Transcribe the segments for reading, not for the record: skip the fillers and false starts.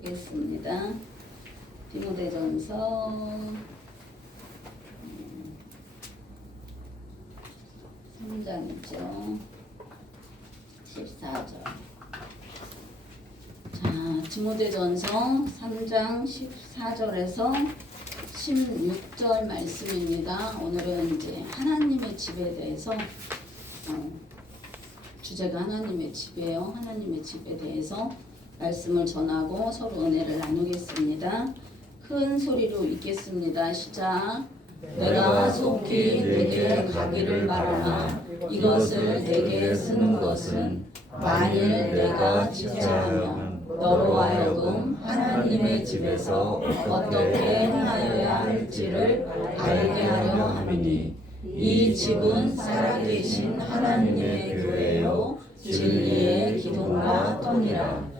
보겠습니다. 디모데전서 3장이죠. 14절. 자, 디모데전서 3장 14절에서 16절 말씀입니다. 오늘은 이제 하나님의 집에 대해서 주제가 하나님의 집이에요. 하나님의 집에 대해서 말씀을 전하고 서로 은혜를 나누겠습니다. 큰 소리로 읽겠습니다. 시작. 내가 속히 내게 가기를 바라나 이것을 내게 쓰는 것은 만일 내가 지체하면 너로 하여금 하나님의 집에서 어떻게 행하여야 할지를 알게 하려 함이니 이 집은 살아계신 하나님의 교회요 진리의 기둥과 터니라.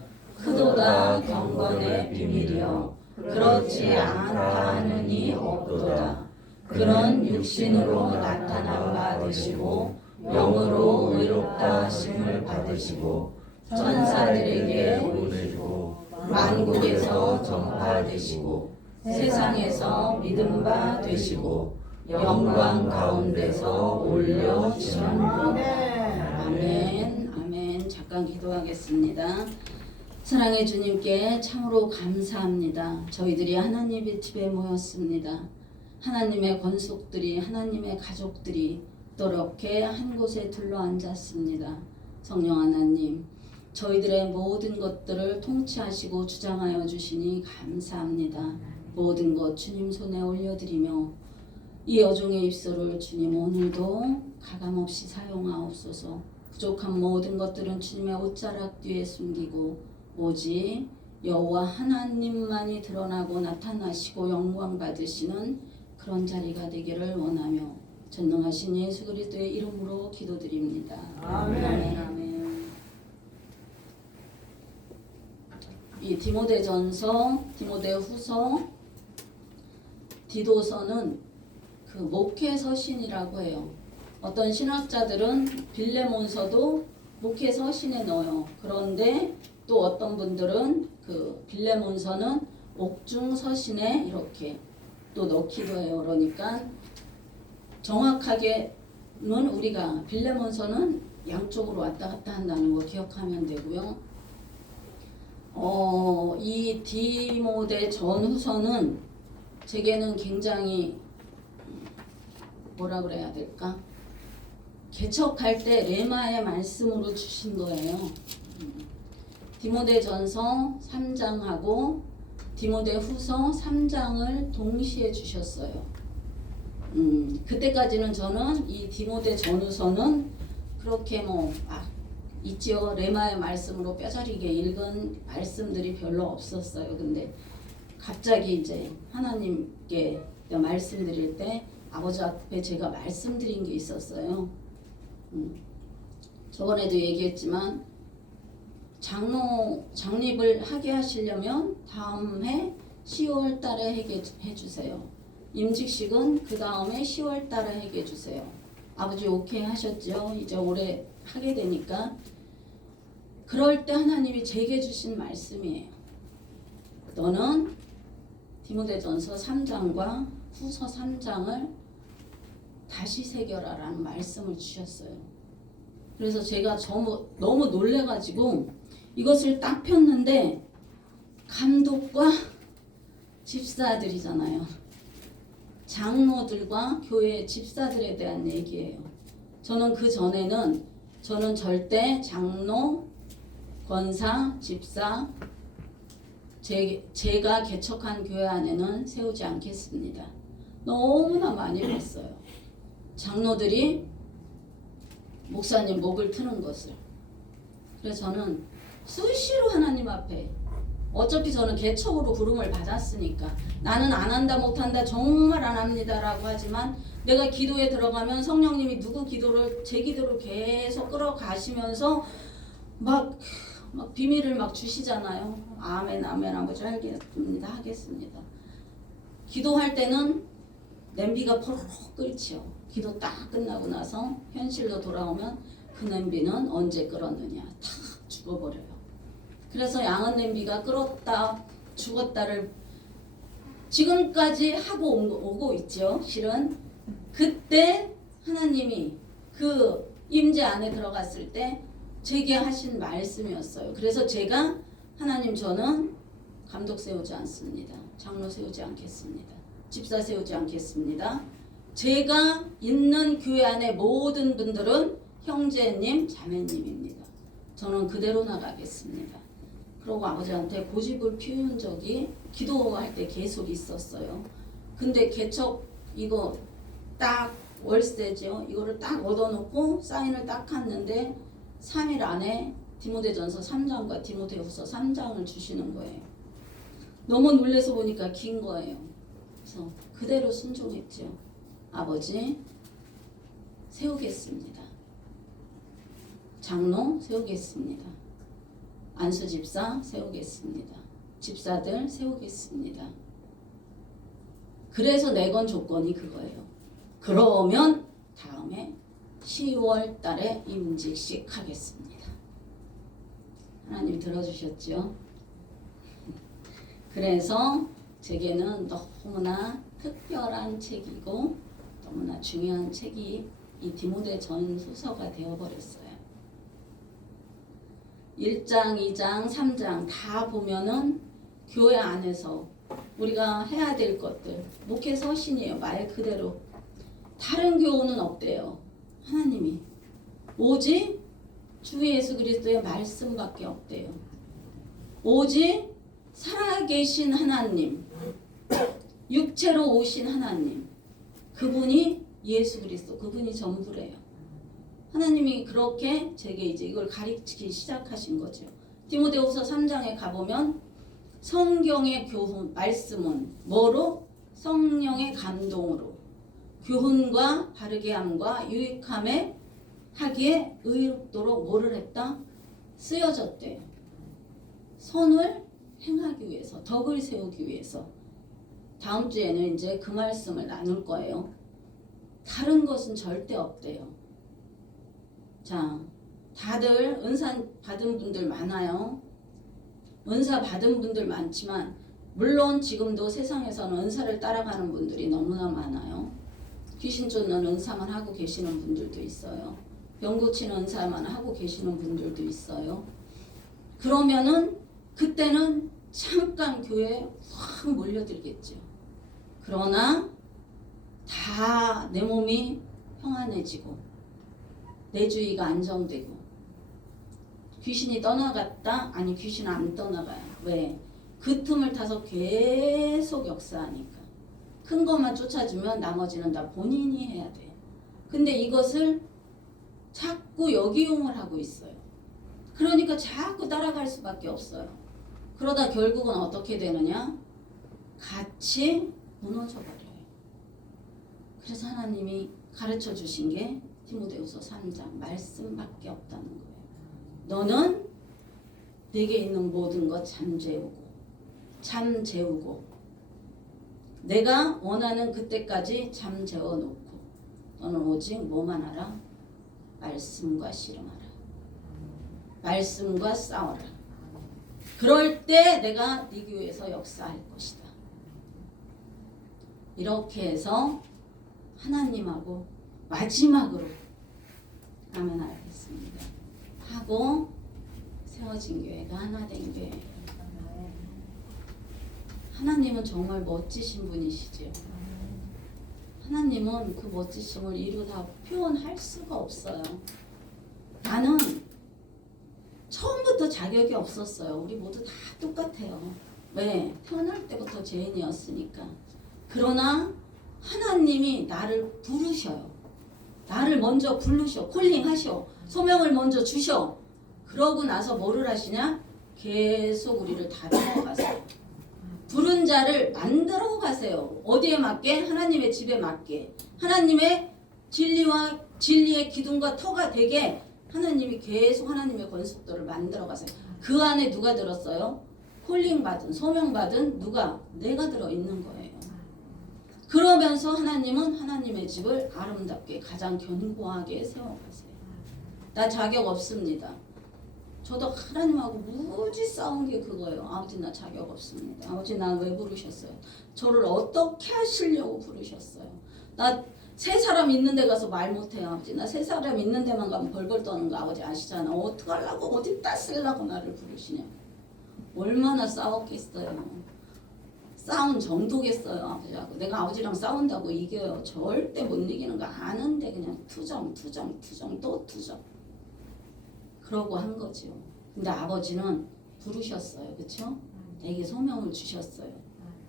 크도다 경건의 비밀이여 그렇지 않다 하느니 없도다. 그런 육신으로 나타난 바 되시고 영으로 의롭다 하심을 받으시고 천사들에게 보내시고 만국에서 전파되시고 세상에서 믿음 바 되시고 영광 가운데서 올려지셨나이다. 아멘. 아멘. 잠깐 기도하겠습니다. 사랑의 주님께 참으로 감사합니다. 저희들이 하나님의 집에 모였습니다. 하나님의 권속들이, 하나님의 가족들이 이렇게 한 곳에 둘러앉았습니다. 성령 하나님, 저희들의 모든 것들을 통치하시고 주장하여 주시니 감사합니다. 모든 것 주님 손에 올려드리며 이 여종의 입술을 주님 오늘도 가감없이 사용하옵소서. 부족한 모든 것들은 주님의 옷자락 뒤에 숨기고 오직 여호와 하나님만이 드러나고 나타나시고 영광 받으시는 그런 자리가 되기를 원하며 전능하신 예수 그리스도의 이름으로 기도드립니다. 아멘. 아멘. 아멘. 이 디모데전서, 디모데후서, 디도서는 그 목회 서신이라고 해요. 어떤 신학자들은 빌레몬서도 목회 서신에 넣어요. 그런데 또 어떤 분들은 그 빌레몬서는 옥중 서신에 이렇게 또 넣기도 해요. 그러니까 정확하게는 우리가 빌레몬서는 양쪽으로 왔다 갔다 한다는 거 기억하면 되고요. 이 디모데 전후서는 제게는 굉장히 뭐라 그래야 될까? 개척할 때 레마의 말씀으로 주신 거예요. 디모데전서 3장하고 디모데후서 3장을 동시에 주셨어요. 그때까지는 저는 이 디모데전후서는 그렇게 있지요. 레마의 말씀으로 뼈저리게 읽은 말씀들이 별로 없었어요. 근데 갑자기 이제 하나님께 말씀드릴 때 아버지 앞에 제가 말씀드린 게 있었어요. 저번에도 얘기했지만 장립을 하게 하시려면 다음 해 10월 달에 해주세요. 임직식은 그 다음에 10월 달에 해주세요. 아버지 오케이 하셨죠? 이제 올해 하게 되니까 그럴 때 하나님이 제게 주신 말씀이에요. 너는 디모데전서 3장과 후서 3장을 다시 새겨라라는 말씀을 주셨어요. 그래서 제가 너무 놀래가지고 이것을 딱 폈는데 감독과 집사들이잖아요. 장로들과 교회 집사들에 대한 얘기예요. 저는 그 전에는 저는 절대 장로, 권사, 집사 제가 개척한 교회 안에는 세우지 않겠습니다. 너무나 많이 봤어요. 장로들이 목사님 목을 트는 것을. 그래서 저는 수시로 하나님 앞에 어차피 저는 개척으로 부름을 받았으니까 나는 안 한다 못한다 정말 안 합니다라고 하지만 내가 기도에 들어가면 성령님이 제 기도를 계속 끌어가시면서 막 비밀을 막 주시잖아요. 아멘 아멘 아버지 하겠습니다. 기도할 때는 냄비가 포로록 끓지요. 기도 딱 끝나고 나서 현실로 돌아오면 그 냄비는 언제 끓었느냐 다 죽어버려요. 그래서 양은 냄비가 끓었다 죽었다를 지금까지 하고 오고 있죠. 실은 그때 하나님이 그 임재 안에 들어갔을 때 제게 하신 말씀이었어요. 그래서 제가 하나님 저는 감독 세우지 않습니다. 장로 세우지 않겠습니다. 집사 세우지 않겠습니다. 제가 있는 교회 안에 모든 분들은 형제님, 자매님입니다. 저는 그대로 나가겠습니다. 그러고 아버지한테 고집을 피운 적이 기도할 때 계속 있었어요. 근데 개척 이거 딱 월세죠. 이거를 딱 얻어놓고 사인을 딱 했는데 3일 안에 디모데전서 3장과 디모데후서 3장을 주시는 거예요. 너무 놀라서 보니까 긴 거예요. 그래서 그대로 순종했죠. 아버지 세우겠습니다. 장로 세우겠습니다. 안수 집사 세우겠습니다. 집사들 세우겠습니다. 그래서 내건 조건이 그거예요. 그러면 다음에 10월 달에 임직식 하겠습니다. 하나님이 들어주셨죠? 그래서 제게는 너무나 특별한 책이고 너무나 중요한 책이 이 디모데 전서가 되어버렸어요. 1장, 2장, 3장 다 보면은 교회 안에서 우리가 해야 될 것들 목회 서신이에요. 말 그대로. 다른 교훈은 없대요. 하나님이 오직 주 예수 그리스도의 말씀밖에 없대요. 오직 살아계신 하나님, 육체로 오신 하나님, 그분이 예수 그리스도, 그분이 전부래요. 하나님이 그렇게 제게 이제 이걸 가르치기 시작하신 거죠. 디모데후서 3장에 가보면 성경의 교훈, 말씀은 뭐로? 성령의 감동으로 교훈과 바르게 함과 유익함에 하기에 의롭도록 뭐를 했다? 쓰여졌대요. 선을 행하기 위해서, 덕을 세우기 위해서. 다음 주에는 이제 그 말씀을 나눌 거예요. 다른 것은 절대 없대요. 자, 다들 은사 받은 분들 많아요. 은사 받은 분들 많지만 물론 지금도 세상에서는 은사를 따라가는 분들이 너무나 많아요. 귀신 쫓는 은사만 하고 계시는 분들도 있어요. 병 고치는 은사만 하고 계시는 분들도 있어요. 그러면은 그때는 잠깐 교회에 확 몰려들겠죠. 그러나 다 내 몸이 평안해지고 내 주의가 안정되고 귀신이 떠나갔다? 아니 귀신은 안 떠나가요. 왜? 그 틈을 타서 계속 역사하니까. 큰 것만 쫓아주면 나머지는 다 본인이 해야 돼요. 근데 이것을 자꾸 역이용을 하고 있어요. 그러니까 자꾸 따라갈 수밖에 없어요. 그러다 결국은 어떻게 되느냐? 같이 무너져 버려요. 그래서 하나님이 가르쳐 주신 게 디모데후서 3장 말씀밖에 없다는 거예요. 너는 내게 있는 모든 것 잠재우고 내가 원하는 그때까지 잠재워 놓고 너는 오직 뭐만 하라? 말씀과 씨름하라. 말씀과 싸워라. 그럴 때 내가 네 교회에서 역사할 것이다. 이렇게 해서 하나님하고 마지막으로 아멘 알겠습니다. 하고 세워진 교회가 하나 된 교회예요. 하나님은 정말 멋지신 분이시죠. 하나님은 그 멋지심을 이루다 표현할 수가 없어요. 나는 처음부터 자격이 없었어요. 우리 모두 다 똑같아요. 왜? 태어날 때부터 죄인이었으니까. 그러나 하나님이 나를 부르셔요. 나를 먼저 부르셔. 콜링하셔. 소명을 먼저 주셔. 그러고 나서 뭐를 하시냐? 계속 우리를 다듬어 가세요. 부른 자를 만들어 가세요. 어디에 맞게? 하나님의 집에 맞게. 하나님의 진리의 기둥과 터가 되게 하나님이 계속 하나님의 건축도를 만들어 가세요. 그 안에 누가 들었어요? 콜링 받은, 소명 받은 누가? 내가 들어 있는 거예요. 그러면서 하나님은 하나님의 집을 아름답게 가장 견고하게 세워가세요. 나 자격 없습니다. 저도 하나님하고 무지 싸운 게 그거예요. 아버지 나 자격 없습니다. 아버지 나 왜 부르셨어요? 저를 어떻게 하시려고 부르셨어요? 나 세 사람 있는 데 가서 말 못해요. 아버지 나 세 사람 있는 데만 가면 벌벌 떠는 거 아버지 아시잖아. 어떡하려고 어디다 쓰려고 나를 부르시냐. 얼마나 싸웠겠어요. 싸운 정도겠어요. 아버지하고. 내가 아버지랑 싸운다고 이겨요. 절대 못 이기는 거 아는데 그냥 투정 또 투정. 그러고 한 거죠. 근데 아버지는 부르셨어요. 그쵸? 내게 소명을 주셨어요.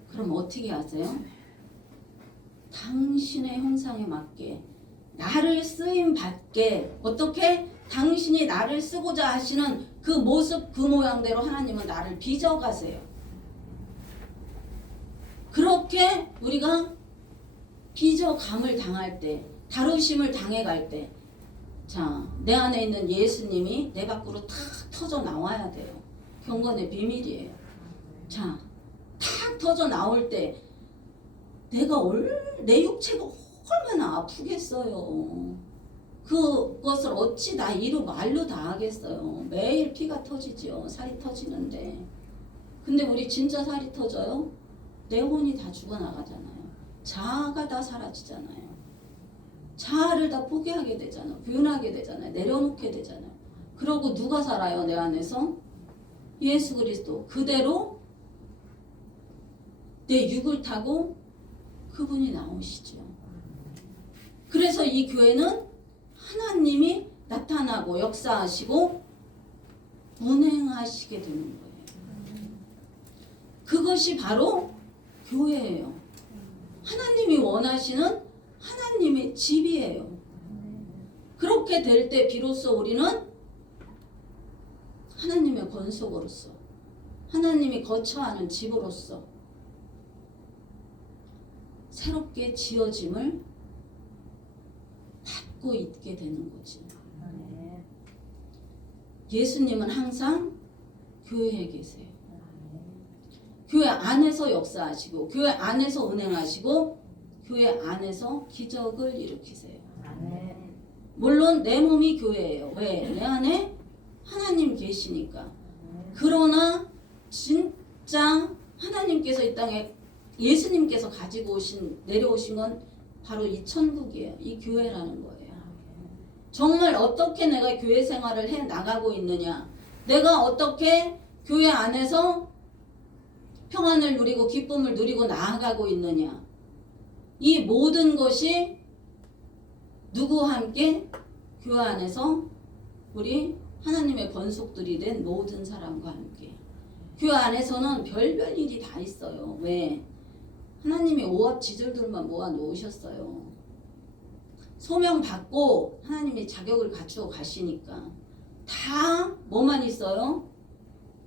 그럼 어떻게 하세요? 당신의 형상에 맞게 나를 쓰임 받게 어떻게? 당신이 나를 쓰고자 하시는 그 모습 그 모양대로 하나님은 나를 빚어가세요. 그렇게 우리가 빚어감을 당할 때 다루심을 당해갈 때 자, 내 안에 있는 예수님이 내 밖으로 탁 터져 나와야 돼요. 경건의 비밀이에요. 자, 탁 터져 나올 때 내가 내 육체가 얼마나 아프겠어요. 그것을 어찌 다 이루 말로 다 하겠어요. 매일 피가 터지죠. 살이 터지는데. 근데 우리 진짜 살이 터져요? 내 혼이 다 죽어나가잖아요. 자아가 다 사라지잖아요. 자아를 다 포기하게 되잖아요. 변하게 되잖아요. 내려놓게 되잖아요. 그러고 누가 살아요? 내 안에서? 예수 그리스도. 그대로 내 육을 타고 그분이 나오시죠. 그래서 이 교회는 하나님이 나타나고 역사하시고 운행하시게 되는 거예요. 그것이 바로 교회예요. 하나님이 원하시는 하나님의 집이에요. 그렇게 될 때 비로소 우리는 하나님의 권속으로서 하나님이 거처하는 집으로서 새롭게 지어짐을 받고 있게 되는 거지. 예수님은 항상 교회에 계세요. 교회 안에서 역사하시고 교회 안에서 운행하시고 교회 안에서 기적을 일으키세요. 물론 내 몸이 교회예요. 왜? 내 안에 하나님 계시니까. 그러나 진짜 하나님께서 이 땅에 예수님께서 가지고 내려오신 건 바로 이 천국이에요. 이 교회라는 거예요. 정말 어떻게 내가 교회 생활을 해 나가고 있느냐. 내가 어떻게 교회 안에서 평안을 누리고 기쁨을 누리고 나아가고 있느냐. 이 모든 것이 누구와 함께? 교회 안에서 우리 하나님의 권속들이 된 모든 사람과 함께. 교회 안에서는 별별 일이 다 있어요. 왜? 하나님이 오합지졸들만 모아 놓으셨어요. 소명 받고 하나님이 자격을 갖추어 가시니까 다 뭐만 있어요?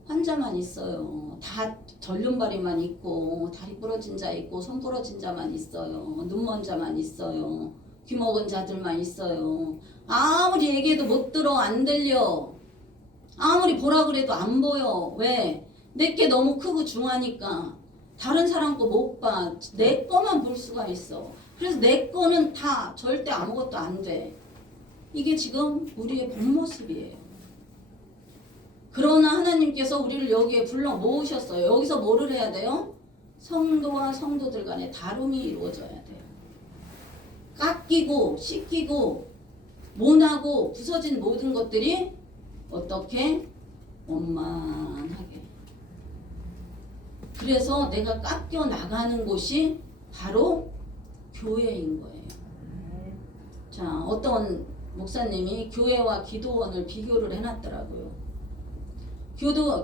환자만 있어요. 다 전륜발이만 있고 다리 부러진 자 있고 손 부러진 자만 있어요. 눈 먼 자만 있어요. 귀 먹은 자들만 있어요. 아무리 얘기해도 못 들어 안 들려. 아무리 보라 그래도 안 보여. 왜? 내게 너무 크고 중하니까 다른 사람 거 못 봐. 내 거만 볼 수가 있어. 그래서 내 거는 다 절대 아무것도 안 돼. 이게 지금 우리의 본 모습이에요. 그러나 하나님께서 우리를 여기에 불러 모으셨어요. 여기서 뭐를 해야 돼요? 성도와 성도들 간의 다름이 이루어져야 돼요. 깎이고 씻기고 모나고 부서진 모든 것들이 어떻게? 원만하게. 그래서 내가 깎여 나가는 곳이 바로 교회인 거예요. 자, 어떤 목사님이 교회와 기도원을 비교를 해놨더라고요.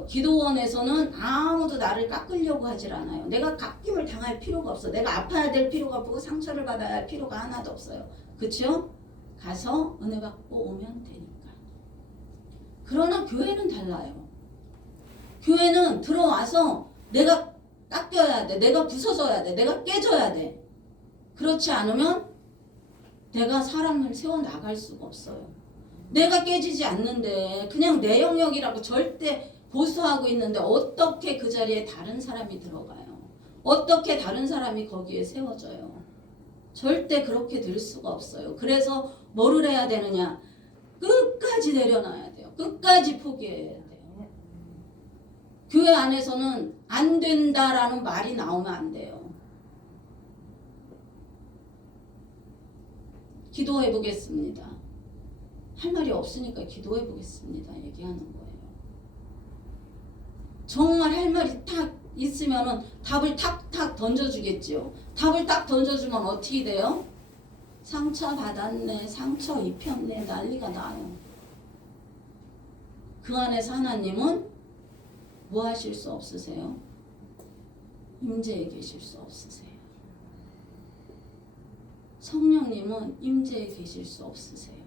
기도원에서는 아무도 나를 깎으려고 하질 않아요. 내가 깎임을 당할 필요가 없어. 내가 아파야 될 필요가 없고 상처를 받아야 할 필요가 하나도 없어요. 그렇죠? 가서 은혜 받고 오면 되니까. 그러나 교회는 달라요. 교회는 들어와서 내가 깎여야 돼. 내가 부서져야 돼. 내가 깨져야 돼. 그렇지 않으면 내가 사람을 세워나갈 수가 없어요. 내가 깨지지 않는데 그냥 내 영역이라고 절대 고수하고 있는데 어떻게 그 자리에 다른 사람이 들어가요? 어떻게 다른 사람이 거기에 세워져요? 절대 그렇게 될 수가 없어요. 그래서 뭐를 해야 되느냐? 끝까지 내려놔야 돼요. 끝까지 포기해야 돼요. 교회 안에서는 안 된다라는 말이 나오면 안 돼요. 기도해 보겠습니다. 할 말이 없으니까 기도해 보겠습니다. 얘기하는 거예요. 정말 할 말이 딱 있으면은 답을 탁탁 던져주겠지요. 답을 딱 던져주면 어떻게 돼요? 상처 받았네, 상처 입혔네, 난리가 나요. 그 안에서 하나님은 뭐 하실 수 없으세요? 임재해 계실 수 없으세요. 성령님은 임재해 계실 수 없으세요.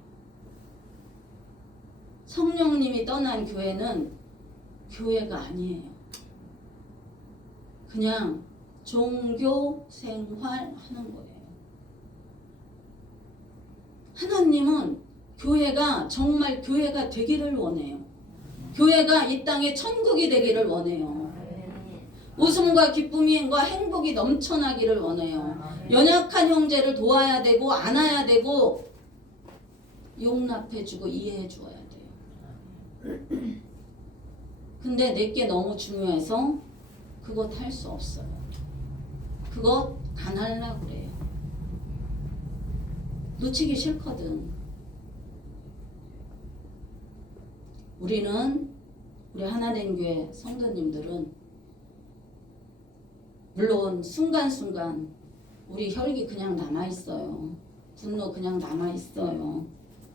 성령님이 떠난 교회는 교회가 아니에요. 그냥 종교 생활하는 거예요. 하나님은 교회가 정말 교회가 되기를 원해요. 교회가 이 땅에 천국이 되기를 원해요. 웃음과 기쁨과 행복이 넘쳐나기를 원해요. 연약한 형제를 도와야 되고 안아야 되고 용납해주고 이해해줘야 돼요. 근데 내게 너무 중요해서 그것 할 수 없어요. 그것 안 하려고 그래요. 놓치기 싫거든. 우리 하나된 교회 성도님들은 물론 순간순간 우리 혈기 그냥 남아있어요. 분노 그냥 남아있어요.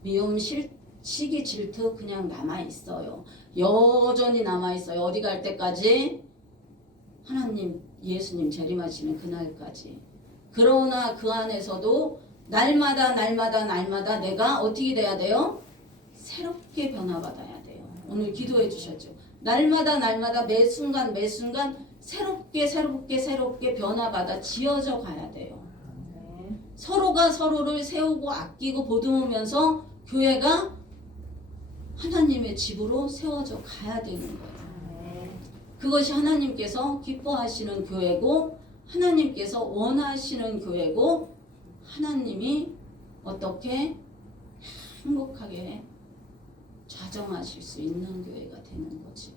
미움, 시기, 질투 그냥 남아있어요. 여전히 남아있어요. 어디 갈 때까지? 하나님, 예수님 재림하시는 그날까지. 그러나 그 안에서도 날마다 내가 어떻게 돼야 돼요? 새롭게 변화받아야 돼요. 오늘 기도해 주셨죠. 날마다 매 순간 새롭게 변화받아 지어져 가야 돼요. 서로가 서로를 세우고 아끼고 보듬으면서 교회가 하나님의 집으로 세워져 가야 되는 거예요. 그것이 하나님께서 기뻐하시는 교회고 하나님께서 원하시는 교회고 하나님이 어떻게 행복하게 좌정하실 수 있는 교회가 되는 거지.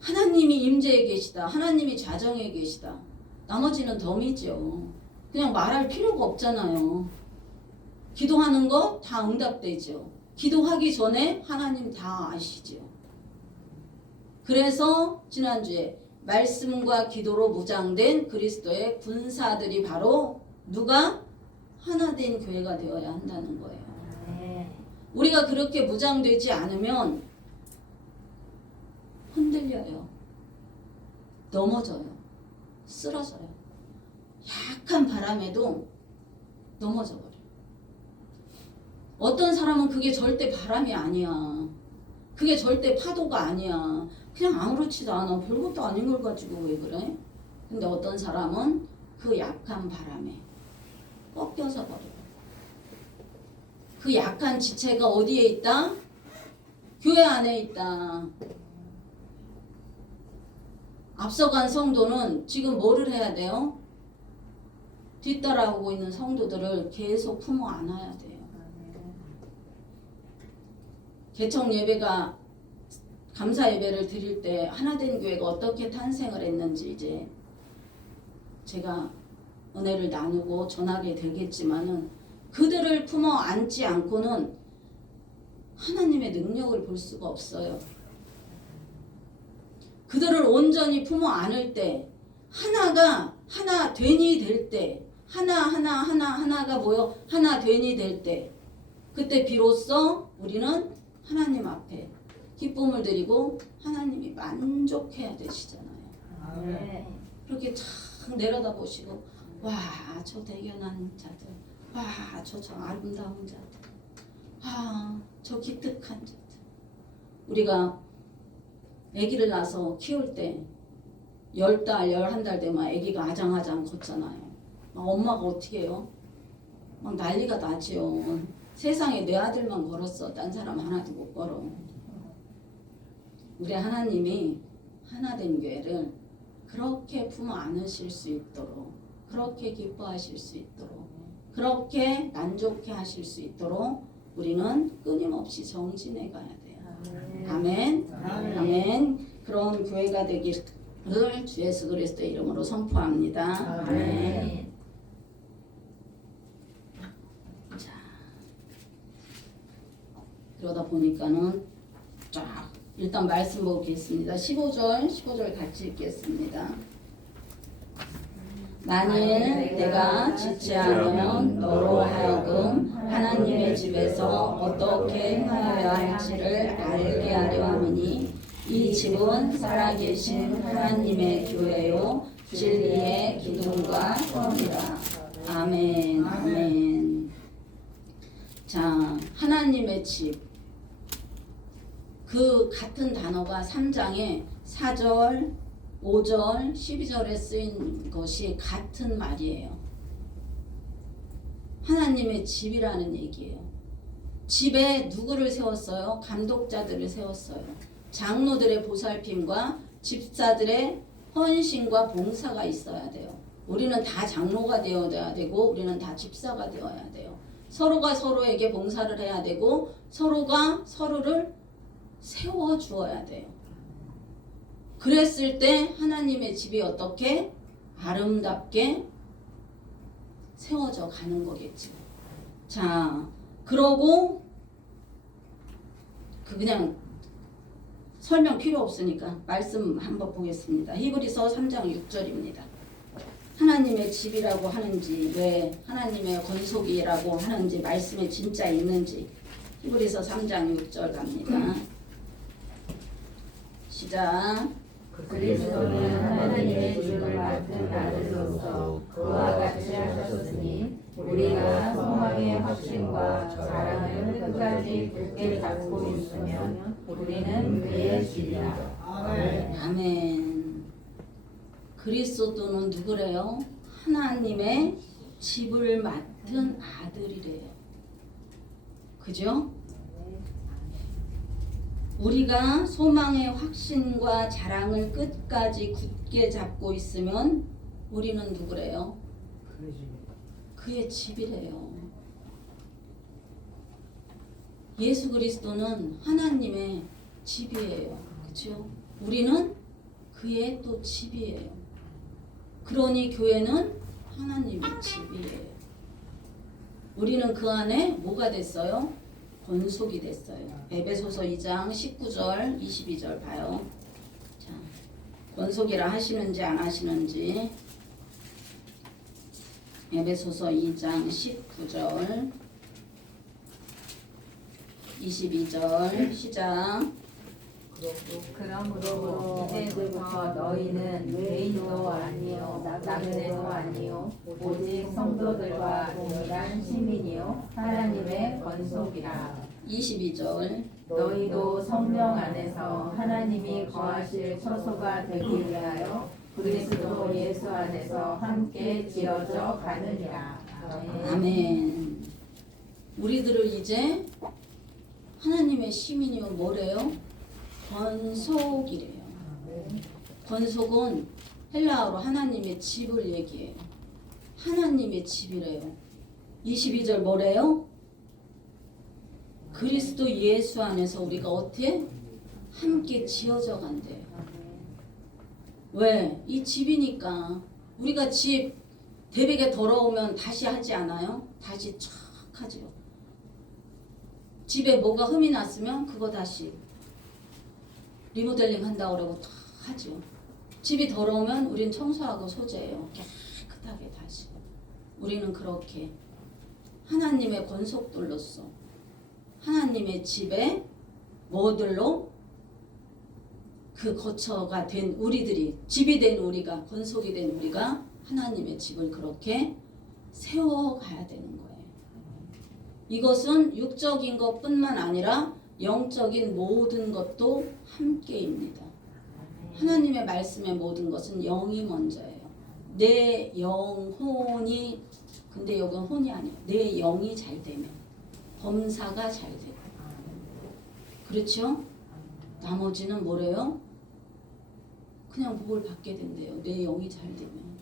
하나님이 임재해 계시다. 하나님이 좌정해 계시다. 나머지는 덤이죠. 그냥 말할 필요가 없잖아요. 기도하는 거 다 응답되죠. 기도하기 전에 하나님 다 아시죠. 그래서 지난주에 말씀과 기도로 무장된 그리스도의 군사들이 바로 누가? 하나된 교회가 되어야 한다는 거예요. 우리가 그렇게 무장되지 않으면 흔들려요. 넘어져요. 쓰러져요. 약한 바람에도 넘어져 버려요. 어떤 사람은 그게 절대 바람이 아니야. 그게 절대 파도가 아니야. 그냥 아무렇지도 않아. 별것도 아닌 걸 가지고 왜 그래? 근데 어떤 사람은 그 약한 바람에 꺾여서 버려요. 그 약한 지체가 어디에 있다? 교회 안에 있다. 앞서간 성도는 지금 뭐를 해야 돼요? 뒤따라오고 있는 성도들을 계속 품어 안아야 돼요. 개청 예배가 감사 예배를 드릴 때 하나된 교회가 어떻게 탄생을 했는지 이제 제가 은혜를 나누고 전하게 되겠지만은 그들을 품어 안지 않고는 하나님의 능력을 볼 수가 없어요. 그들을 온전히 품어 안을 때 하나 된이 될 때 하나가 뭐요? 하나 된이 될 때 그때 비로소 우리는 하나님 앞에 기쁨을 드리고 하나님이 만족해야 되시잖아요. 그렇게 쫙 내려다 보시고 와 저 대견한 자들, 와 저 아름다운 자들, 와 저 기특한 자들. 우리가 아기를 낳아서 키울 때 10달, 11달 되면 아기가 아장아장 걷잖아요. 엄마가 어떻게 해요? 막 난리가 나지요. 세상에 내 아들만 걸었어. 딴 사람 하나도 못 걸어. 우리 하나님이 하나된 교회를 그렇게 품어 안으실 수 있도록, 그렇게 기뻐하실 수 있도록, 그렇게 만족해 하실 수 있도록 우리는 끊임없이 정진해 가야 돼요. 아멘. 아멘. 그런 교회가 되기를 주 예수 그리스도의 이름으로 선포합니다. 아멘. 자, 그러다 보니까는 쫙 일단 말씀 보겠습니다. 15절 같이 읽겠습니다. 만일 내가 짓지 않으면 너로 하여금 하나님의 집에서 어떻게 행하여야 할지를 알게 하려 함이니 이 집은 살아계신 하나님의 교회요 진리의 기둥과 터이라. 아멘. 아멘. 자, 하나님의 집. 그 같은 단어가 3장에 4절, 5절, 12절에 쓰인 것이 같은 말이에요. 하나님의 집이라는 얘기예요. 집에 누구를 세웠어요? 감독자들을 세웠어요. 장로들의 보살핌과 집사들의 헌신과 봉사가 있어야 돼요. 우리는 다 장로가 되어야 되고 우리는 다 집사가 되어야 돼요. 서로가 서로에게 봉사를 해야 되고 서로가 서로를 세워주어야 돼요. 그랬을 때 하나님의 집이 어떻게 아름답게 세워져 가는 거겠죠. 자, 그러고 그냥 설명 필요 없으니까 말씀 한번 보겠습니다. 히브리서 3장 6절입니다. 하나님의 집이라고 하는지 왜 하나님의 권속이라고 하는지 말씀에 진짜 있는지 히브리서 3장 6절 갑니다. 시작. 그리스도는 하나님의 집을 맡은 아들로서 그와 같이 하셨으니 우리가 소망의 확신과 자랑을 끝까지 굳게 잡고 있으면 우리는 그의 집이라. 아멘. 그리스도는 누구래요? 하나님의 집을 맡은 아들이래요. 그죠? 우리가 소망의 확신과 자랑을 끝까지 굳게 잡고 있으면 우리는 누구래요? 그의 집이래요. 예수 그리스도는 하나님의 집이에요. 그렇죠? 우리는 그의 또 집이에요. 그러니 교회는 하나님의 집이에요. 우리는 그 안에 뭐가 됐어요? 권속이 됐어요. 에베소서 2장 19절 22절 봐요. 자, 권속이라 하시는지 안 하시는지. 에베소서 2장 19절 22절 시작. 그러므로 이제부터 너희는 외인도 아니요 낙내도 아니요 오직 성도들과 동일한 시민이요 하나님의 권속이라. 22절 너희도 성령 안에서 하나님이 거하실 처소가 되기 위하여 그리스도 예수 안에서 함께 지어져 가느니라. 아멘. 우리들을 이제 하나님의 시민이요 뭐래요? 권속이래요. 권속은 헬라어로 하나님의 집을 얘기해요. 하나님의 집이래요. 22절 뭐래요? 그리스도 예수 안에서 우리가 어떻게? 함께 지어져 간대요. 왜? 이 집이니까. 우리가 집 대백에 더러우면 다시 하지 않아요? 다시 촥 하죠. 집에 뭐가 흠이 났으면 그거 다시 리모델링 한다고 그러고 다 하죠. 집이 더러우면 우린 청소하고 소재해요. 깨끗하게 다시. 우리는 그렇게 하나님의 권속들로서 하나님의 집에 뭐들로 그 거처가 된 우리들이 집이 된 우리가 권속이 된 우리가 하나님의 집을 그렇게 세워가야 되는 거예요. 이것은 육적인 것뿐만 아니라 영적인 모든 것도 함께입니다. 하나님의 말씀의 모든 것은 영이 먼저예요. 내 영혼이 근데 여긴 혼이 아니에요. 내 영이 잘 되면 범사가 잘 되고 그렇죠? 나머지는 뭐래요? 그냥 복을 받게 된대요. 내 영이 잘 되면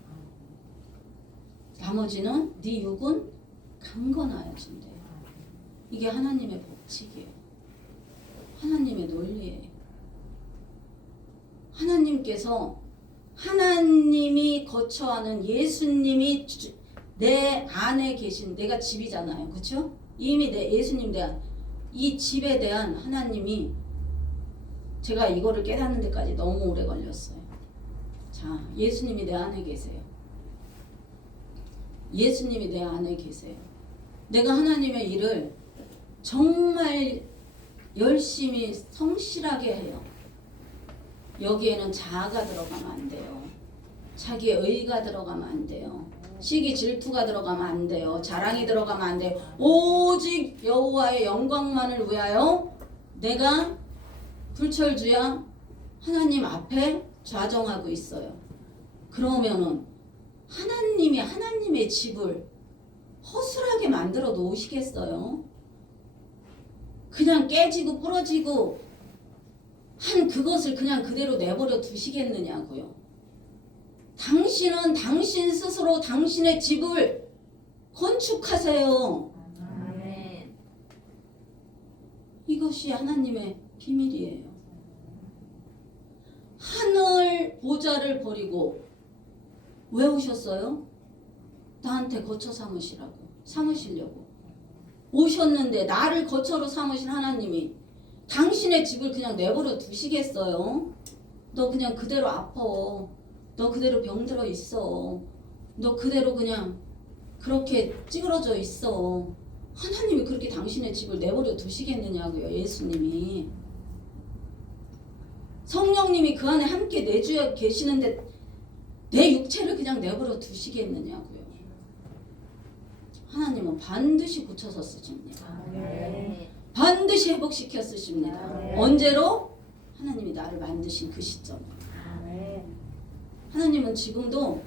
나머지는 네 육은 강건하여진대요. 이게 하나님의 법칙이에요. 하나님의 논리예요. 하나님께서 하나님이 거처하는 예수님이 내 안에 계신 내가 집이잖아요. 그렇죠? 이미 내 예수님 대한 이 집에 대한 하나님이 제가 이거를 깨닫는 데까지 너무 오래 걸렸어요. 자, 예수님이 내 안에 계세요. 예수님이 내 안에 계세요. 내가 하나님의 일을 정말 열심히 성실하게 해요. 여기에는 자아가 들어가면 안 돼요. 자기의 의가 들어가면 안 돼요. 시기 질투가 들어가면 안 돼요. 자랑이 들어가면 안 돼요. 오직 여호와의 영광만을 위하여 내가 불철주야 하나님 앞에 좌정하고 있어요. 그러면은 하나님이 하나님의 집을 허술하게 만들어 놓으시겠어요? 그냥 깨지고 부러지고 한 그것을 그냥 그대로 내버려 두시겠느냐고요. 당신은 당신 스스로 당신의 집을 건축하세요. 아멘. 이것이 하나님의 비밀이에요. 하늘 보좌를 버리고 왜 오셨어요? 나한테 거처 삼으시려고 오셨는데 나를 거처로 삼으신 하나님이 당신의 집을 그냥 내버려 두시겠어요? 너 그냥 그대로 아파. 너 그대로 병들어 있어. 너 그대로 그냥 그렇게 찌그러져 있어. 하나님이 그렇게 당신의 집을 내버려 두시겠느냐고요. 예수님이. 성령님이 그 안에 함께 내주어 계시는데 내 육체를 그냥 내버려 두시겠느냐고요. 하나님은 반드시 고쳐서 쓰십니다. 아멘. 반드시 회복시켜 쓰십니다. 아멘. 언제로? 하나님이 나를 만드신 그 시점. 아멘. 하나님은 지금도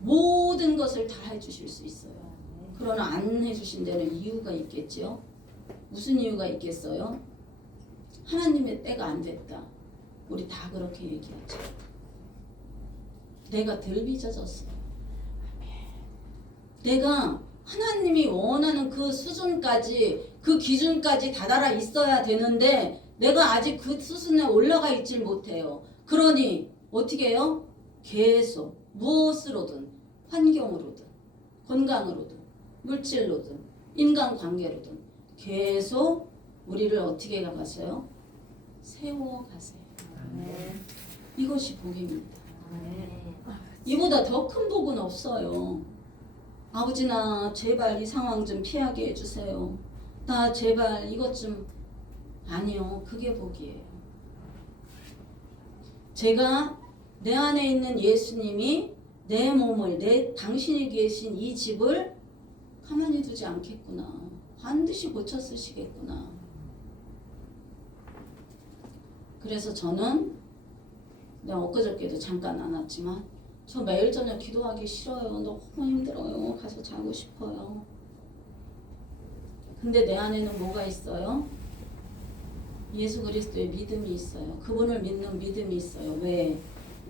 모든 것을 다 해주실 수 있어요. 그러나 안 해주신 데는 이유가 있겠죠. 무슨 이유가 있겠어요? 하나님의 때가 안 됐다. 우리 다 그렇게 얘기하죠. 내가 덜 빚어졌어. 내가 하나님이 원하는 그 수준까지 그 기준까지 다다라 있어야 되는데 내가 아직 그 수준에 올라가 있질 못해요. 그러니 어떻게 해요? 계속 무엇으로든 환경으로든 건강으로든 물질로든 인간관계로든 계속 우리를 어떻게 가세요? 세워가세요. 아멘. 이것이 복입니다. 아멘. 이보다 더 큰 복은 없어요. 아버지나 제발 이 상황 좀 피하게 해주세요. 나 제발 이것 좀 아니요. 그게 복이에요. 제가 내 안에 있는 예수님이 내 몸을 당신이 계신 이 집을 가만히 두지 않겠구나. 반드시 고쳐 쓰시겠구나. 그래서 저는 내가 엊그저께도 잠깐 안 왔지만 저 매일 저녁 기도하기 싫어요. 너무 힘들어요. 가서 자고 싶어요. 근데 내 안에는 뭐가 있어요? 예수 그리스도의 믿음이 있어요. 그분을 믿는 믿음이 있어요. 왜?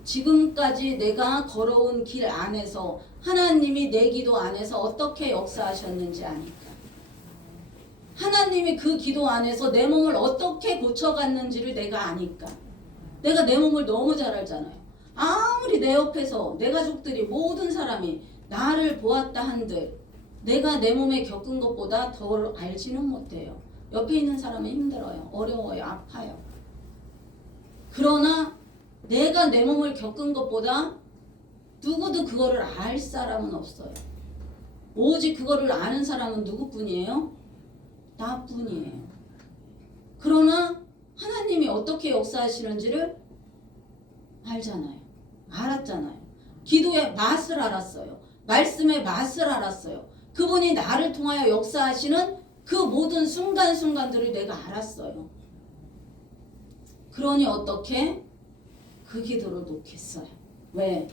지금까지 내가 걸어온 길 안에서 하나님이 내 기도 안에서 어떻게 역사하셨는지 아니까. 하나님이 그 기도 안에서 내 몸을 어떻게 고쳐갔는지를 내가 아니까. 내가 내 몸을 너무 잘 알잖아요. 아무리 내 옆에서 내 가족들이 모든 사람이 나를 보았다 한들 내가 내 몸에 겪은 것보다 더 알지는 못해요. 옆에 있는 사람은 힘들어요. 어려워요. 아파요. 그러나 내가 내 몸을 겪은 것보다 누구도 그거를 알 사람은 없어요. 오직 그거를 아는 사람은 누구뿐이에요? 나뿐이에요. 그러나 하나님이 어떻게 역사하시는지를 알잖아요. 알았잖아요. 기도의 맛을 알았어요. 말씀의 맛을 알았어요. 그분이 나를 통하여 역사하시는 그 모든 순간순간들을 내가 알았어요. 그러니 어떻게? 그 기도를 놓겠어요. 왜?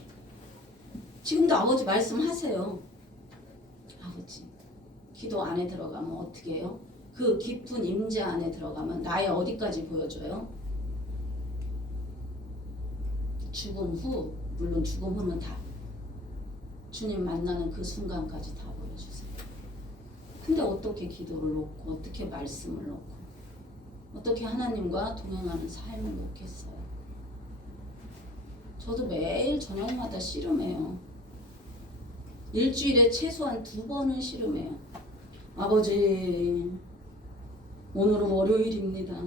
지금도 아버지 말씀하세요. 아버지 기도 안에 들어가면 어떻게 해요? 그 깊은 임재 안에 들어가면 나의 어디까지 보여줘요? 죽음 후, 물론 죽음 후는 다 주님 만나는 그 순간까지 다 보여주세요. 근데 어떻게 기도를 놓고 어떻게 말씀을 놓고 어떻게 하나님과 동행하는 삶을 놓겠어요? 저도 매일 저녁마다 씨름해요. 일주일에 최소한 2번은 씨름해요. 아버지, 오늘은 월요일입니다.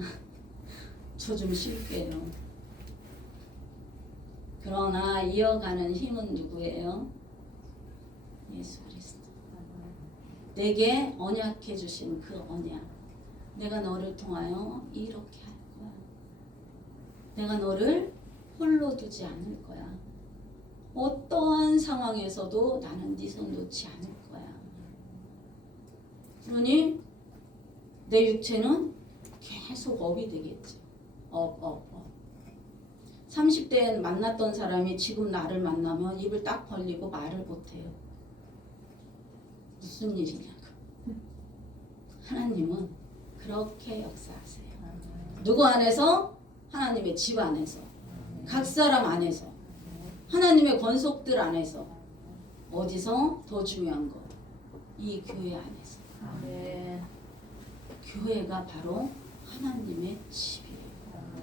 저 좀 쉴게요. 그러나 이어가는 힘은 누구예요? 예수 그리스도. 내게 언약해 주신 그 언약. 내가 너를 통하여 이렇게 할 거야. 내가 너를 홀로 두지 않을 거야. 어떠한 상황에서도 나는 네 손 놓지 않을 거야. 그러니 내 육체는 계속 업이 되겠죠. 업. 30대에 만났던 사람이 지금 나를 만나면 입을 딱 벌리고 말을 못해요. 무슨 일이냐고. 하나님은 그렇게 역사하세요. 누구 안에서? 하나님의 집 안에서. 각 사람 안에서. 하나님의 권속들 안에서. 어디서? 더 중요한 거. 이 교회 안에서. 아멘. 교회가 바로 하나님의 집이에요.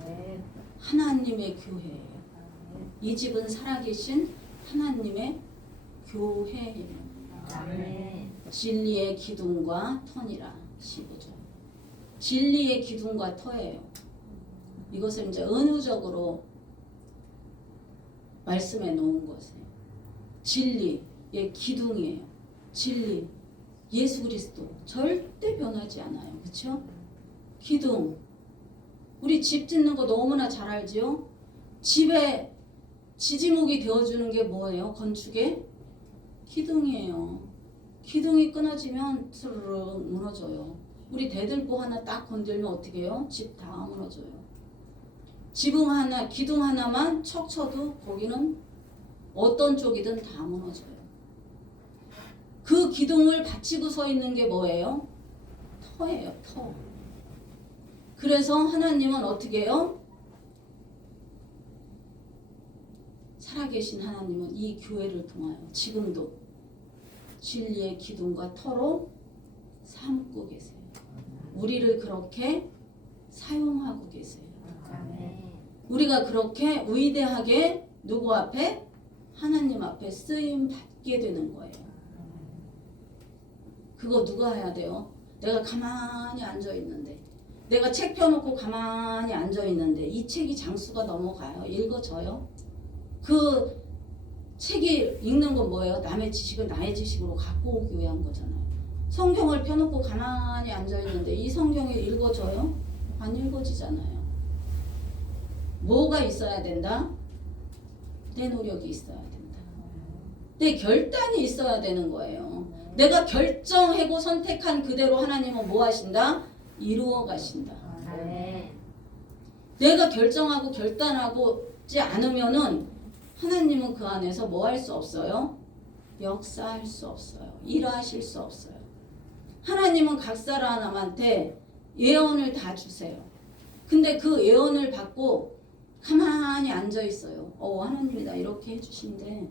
아멘. 하나님의 교회예요. 이 집은 살아계신 하나님의 교회예요. 아멘. 진리의 기둥과 터니라 15절. 진리의 기둥과 터예요. 이것을 이제 은유적으로 말씀해 놓은 것이에요. 진리의 기둥이에요. 진리. 예수 그리스도 절대 변하지 않아요. 그렇죠? 기둥. 우리 집 짓는 거 너무나 잘 알지요? 집에 지지목이 되어주는 게 뭐예요? 건축의 기둥이에요. 기둥이 끊어지면 스르르 무너져요. 우리 대들보 하나 딱 건들면 어떻게 해요? 집 다 무너져요. 지붕 하나, 기둥 하나만 척 쳐도 거기는 어떤 쪽이든 다 무너져요. 그 기둥을 받치고 서 있는 게 뭐예요? 터예요, 터. 그래서 하나님은 어떻게 해요? 살아계신 하나님은 이 교회를 통하여 지금도 진리의 기둥과 터로 삼고 계세요. 우리를 그렇게 사용하고 계세요. 아멘. 우리가 그렇게 위대하게 누구 앞에? 하나님 앞에 쓰임 받게 되는 거예요. 그거 누가 해야 돼요? 내가 가만히 앉아 있는데, 내가 책 펴놓고 가만히 앉아 있는데 이 책이 장수가 넘어가요. 읽어져요. 그 책이 읽는 건 뭐예요? 남의 지식을 나의 지식으로 갖고 오기 위한 거잖아요. 성경을 펴놓고 가만히 앉아 있는데 이 성경이 읽어져요? 안 읽어지잖아요. 뭐가 있어야 된다? 내 노력이 있어야 된다. 내 결단이 있어야 되는 거예요. 내가 결정하고 선택한 그대로 하나님은 뭐 하신다? 이루어 가신다. 아멘. 내가 결정하고 결단하지 않으면은 하나님은 그 안에서 뭐 할 수 없어요? 역사할 수 없어요. 일하실 수 없어요. 하나님은 각 사람한테 예언을 다 주세요. 근데 그 예언을 받고 가만히 앉아 있어요. 하나님이 나 이렇게 해주신대.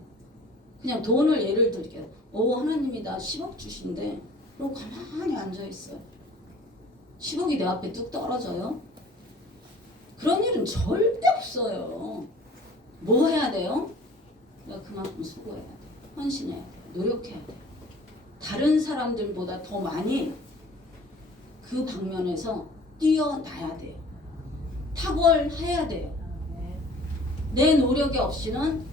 그냥 돈을 예를 들게요. 하나님이 나 10억 주신대. 그럼 가만히 앉아 있어요. 10억이 내 앞에 뚝 떨어져요? 그런 일은 절대 없어요. 뭐 해야 돼요? 내가 그만큼 수고해야 돼. 헌신해야 돼. 노력해야 돼. 다른 사람들보다 더 많이 그 방면에서 뛰어나야 돼요. 탁월해야 돼요. 내 노력이 없이는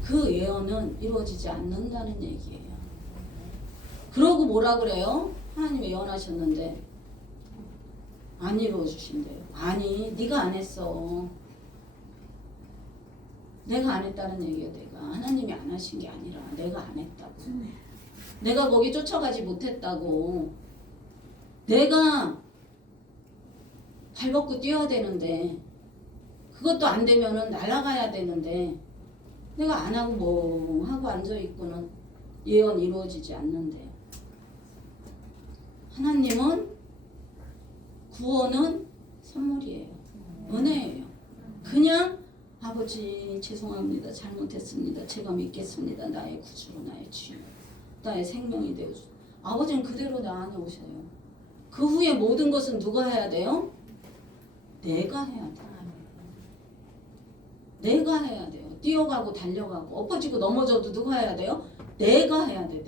그 예언은 이루어지지 않는다는 얘기예요. 그러고 뭐라 그래요? 하나님이 예언하셨는데 안 이루어주신대요. 아니, 네가 안 했어. 내가 안 했다는 얘기예요. 내가 하나님이 안 하신 게 아니라 내가 안 했다고. 내가 거기 쫓아가지 못했다고. 내가 발벗고 뛰어야 되는데 그것도 안 되면은 날아가야 되는데 내가 안 하고 뭐 하고 앉아 있고는 예언 이루어지지 않는데, 하나님은 구원은 선물이에요. 은혜예요. 그냥 아버지 죄송합니다. 잘못했습니다. 제가 믿겠습니다. 나의 구주로 나의 주여 나의 생명이 되어주. 아버지는 그대로 나 안에 오셔요. 그 후에 모든 것은 누가 해야 돼요? 내가 해야 돼요. 내가 해야 돼요. 뛰어가고 달려가고 엎어지고 넘어져도 누가 해야 돼요? 내가 해야 돼.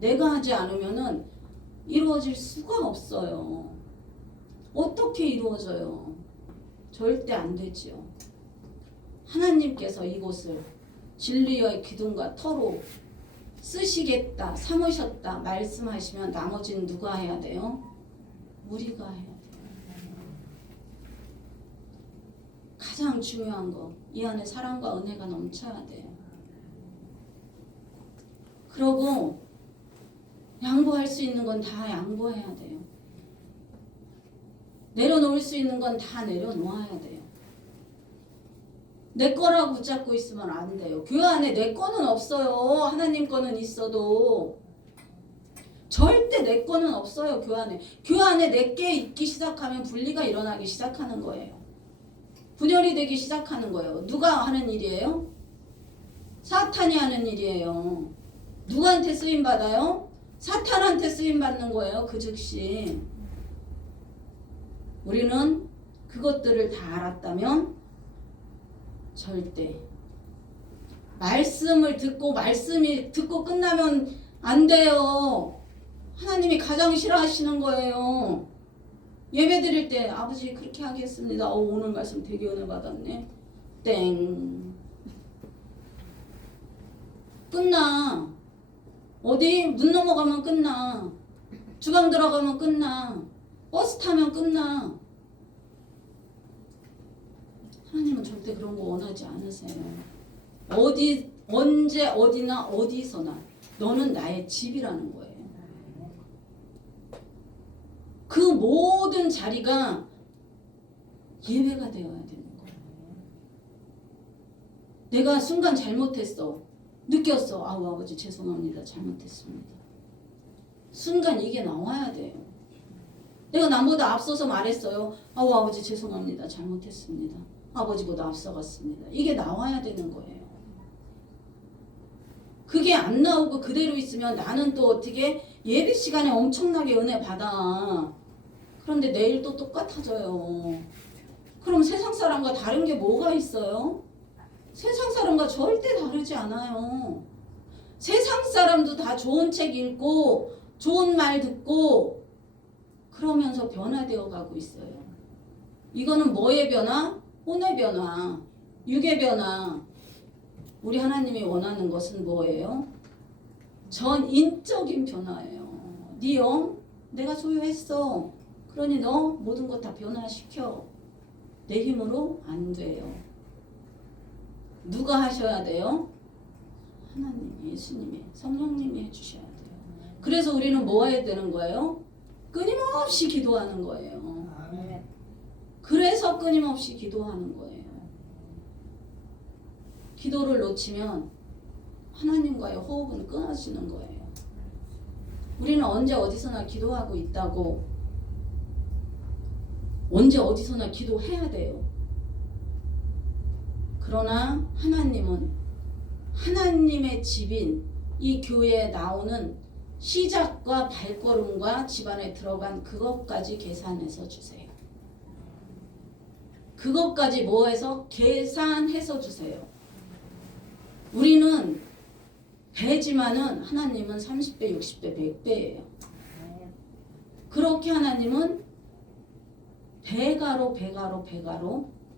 내가 하지 않으면은 이루어질 수가 없어요. 어떻게 이루어져요? 절대 안 되지요. 하나님께서 이곳을 진리의 기둥과 터로 쓰시겠다, 삼으셨다 말씀하시면 나머지는 누가 해야 돼요? 우리가 해야 돼요. 가장 중요한 거, 이 안에 사랑과 은혜가 넘쳐야 돼요. 그러고 양보할 수 있는 건 다 양보해야 돼요. 내려놓을 수 있는 건 다 내려놓아야 돼요. 내 거라고 붙잡고 있으면 안 돼요. 교회 안에 내 거는 없어요. 하나님 거는 있어도 절대 내 거는 없어요. 교회 안에. 교회 안에 내 게 있기 시작하면 분리가 일어나기 시작하는 거예요. 분열이 되기 시작하는 거예요. 누가 하는 일이에요? 사탄이 하는 일이에요. 누구한테 쓰임 받아요? 사탄한테 쓰임 받는 거예요. 그 즉시 우리는 그것들을 다 알았다면 절대 말씀을 듣고 말씀이 듣고 끝나면 안 돼요. 하나님이 가장 싫어하시는 거예요. 예배 드릴 때 아버지 그렇게 하겠습니다. 오늘 말씀 되게 은혜 받았네. 땡. 끝나. 어디 문 넘어가면 끝나. 주방 들어가면 끝나. 버스 타면 끝나. 하나님은 절대 그런 거 원하지 않으세요. 어디 언제 어디나 어디서나 너는 나의 집이라는 거예요. 그 모든 자리가 예배가 되어야 되는 거예요. 내가 순간 잘못했어. 느꼈어. 아우 아버지 죄송합니다. 잘못했습니다. 순간 이게 나와야 돼요. 내가 남보다 앞서서 말했어요. 아우 아버지 죄송합니다. 잘못했습니다. 아버지보다 앞서갔습니다. 이게 나와야 되는 거예요. 그게 안 나오고 그대로 있으면 나는 또 어떻게 예배 시간에 엄청나게 은혜 받아. 그런데 내일 또 똑같아져요. 그럼 세상 사람과 다른 게 뭐가 있어요? 세상 사람과 절대 다르지 않아요. 세상 사람도 다 좋은 책 읽고 좋은 말 듣고 그러면서 변화되어 가고 있어요. 이거는 뭐의 변화? 혼의 변화, 육의 변화. 우리 하나님이 원하는 것은 뭐예요? 전인적인 변화예요. 네 영 내가 소유했어. 그러니 너 모든 것 다 변화시켜. 내 힘으로 안 돼요. 누가 하셔야 돼요? 하나님, 예수님이, 성령님이 해주셔야 돼요. 그래서 우리는 뭐 해야 되는 거예요? 끊임없이 기도하는 거예요. 그래서 끊임없이 기도하는 거예요. 기도를 놓치면 하나님과의 호흡은 끊어지는 거예요. 우리는 언제 어디서나 기도하고 있다고 언제 어디서나 기도해야 돼요. 그러나 하나님은 하나님의 집인 이 교회에 나오는 시작과 발걸음과 집안에 들어간 그것까지 계산해서 주세요. 그것까지 뭐해서 계산해서 주세요. 우리는 배지만은 하나님은 30배, 60배, 100배예요. 그렇게 하나님은 배가로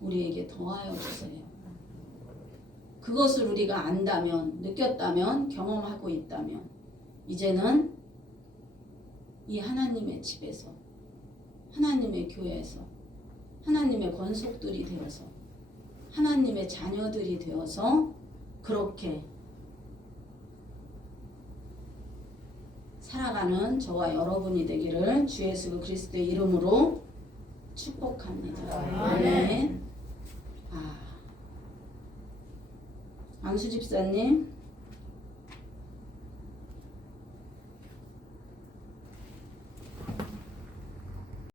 우리에게 더하여 주세요. 그것을 우리가 안다면, 느꼈다면, 경험하고 있다면 이제는 이 하나님의 집에서, 하나님의 교회에서, 하나님의 권속들이 되어서, 하나님의 자녀들이 되어서 그렇게 살아가는 저와 여러분이 되기를 주 예수 그리스도의 이름으로 축복합니다. 아멘. 안수 집사님.